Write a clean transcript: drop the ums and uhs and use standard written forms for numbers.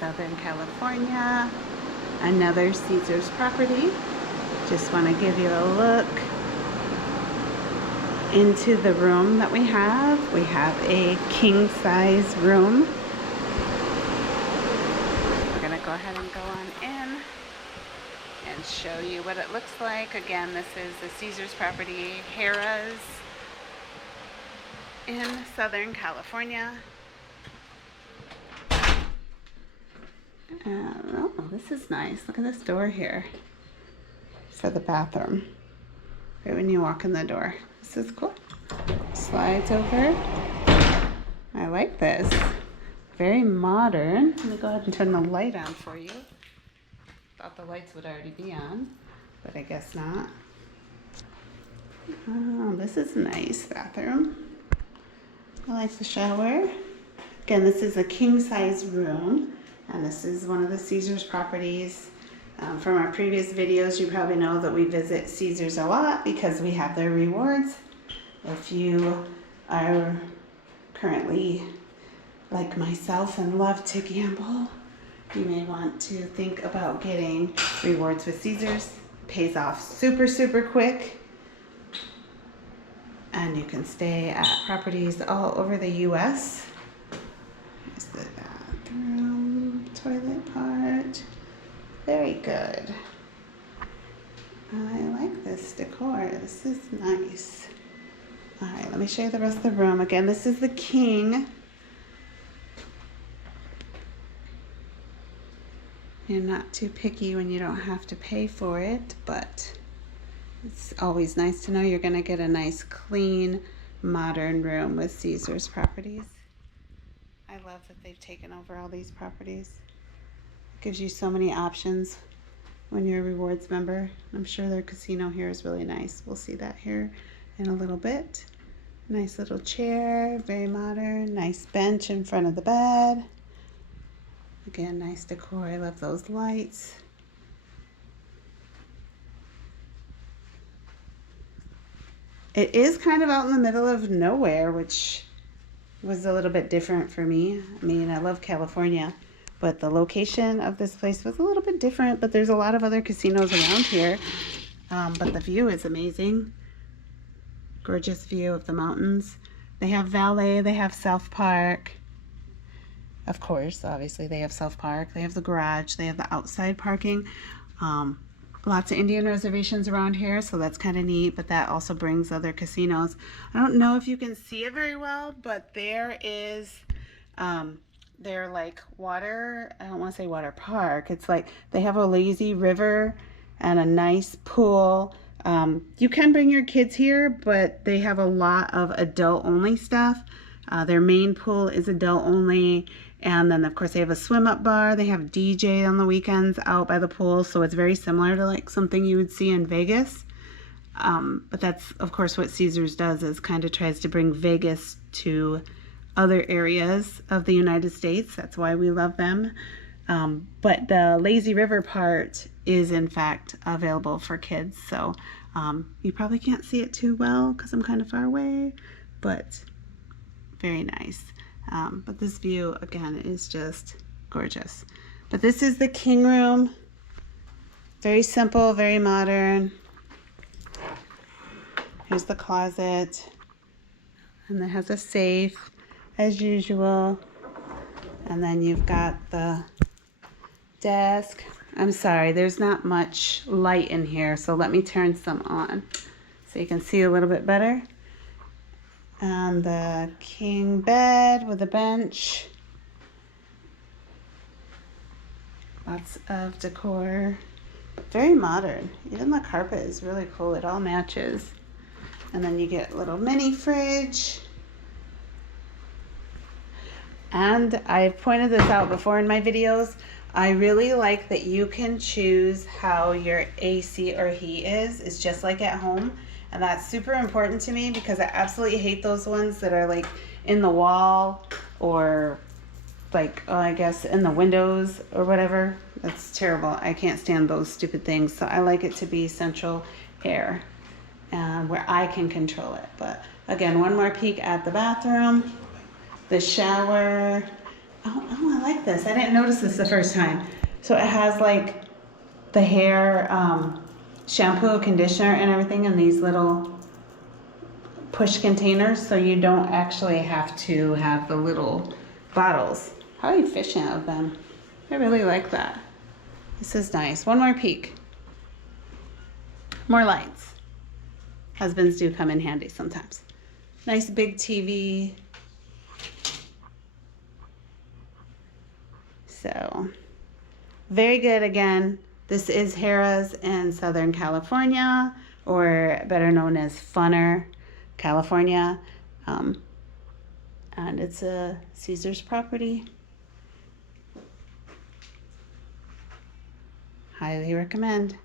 Southern California. Another Caesar's property. Just want to give you a look into the room that we have. We have a king size room. We're gonna go ahead and go on in and show you what it looks like. Again, this is the Caesar's property, Harrah's in Southern California. Oh, this is nice. Look at this door here for the bathroom. Right when you walk in the door. This is cool. Slides over. I like this. Very modern. Let me go ahead and turn the light on for you. Thought the lights would already be on, but I guess not. Oh, this is a nice bathroom. I like the shower. Again, this is a king size room, and this is one of the Caesar's properties. From our previous videos, you probably know that we visit Caesar's a lot because we have their rewards. If you are currently like myself and love to gamble, you may want to think about getting rewards with Caesar's. Pays off super, super quick. And you can stay at properties all over the US. Here's the bathroom, toilet part. Very good. I like this decor. This is nice. All right, let me show you the rest of the room. Again, this is the king. You're not too picky when you don't have to pay for it, but it's always nice to know you're gonna get a nice, clean, modern room with Caesar's properties. I love that they've taken over all these properties. It gives you so many options when you're a rewards member. I'm sure their casino here is really nice. We'll see that here in a little bit. Nice little chair, very modern. Nice bench in front of the bed. Again, nice decor. I love those lights. It is kind of out in the middle of nowhere, which was a little bit different for me. I mean, I love California, but the location of this place was a little bit different, but there's a lot of other casinos around here. But the view is amazing. Gorgeous view of the mountains. They have valet, they have South Park. Of course, obviously they have South Park. They have the garage, they have the outside parking. Lots of Indian reservations around here, so that's kind of neat, but that also brings other casinos. I don't know if you can see it very well, but there is, they're like water, I don't want to say water park. It's like they have a lazy river and a nice pool. You can bring your kids here, but they have a lot of adult-only stuff. Their main pool is adult-only. And then, of course, they have a swim-up bar. They have DJ on the weekends out by the pool, so it's very similar to like something you would see in Vegas. But that's, of course, what Caesar's does, is kind of tries to bring Vegas to other areas of the United States. That's why we love them. But the lazy river part is, in fact, available for kids. So you probably can't see it too well because I'm kind of far away, but very nice. But this view, again, is just gorgeous. But this is the king room. Very simple, very modern. Here's the closet. And it has a safe, as usual. And then you've got the desk. I'm sorry, there's not much light in here, so let me turn some on so you can see a little bit better. And the king bed with a bench. Lots of decor. Very modern. Even the carpet is really cool. It all matches. And then you get a little mini fridge. And I've pointed this out before in my videos. I really like that you can choose how your AC or heat is. It's just like at home. And that's super important to me because I absolutely hate those ones that are like in the wall or like, I guess in the windows or whatever. That's terrible. I can't stand those stupid things. So I like it to be central air where I can control it. But again, one more peek at the bathroom, the shower. Oh, I like this. I didn't notice this the first time. So it has like the hair shampoo, conditioner, and everything in these little push containers, so you don't actually have to have the little bottles. How efficient of them. I really like that. This is nice. One more peek. More lights. Husbands do come in handy sometimes. Nice big TV. So, very good again. This is Harrah's in Southern California, or better known as Funner, California. And it's a Caesar's property. Highly recommend.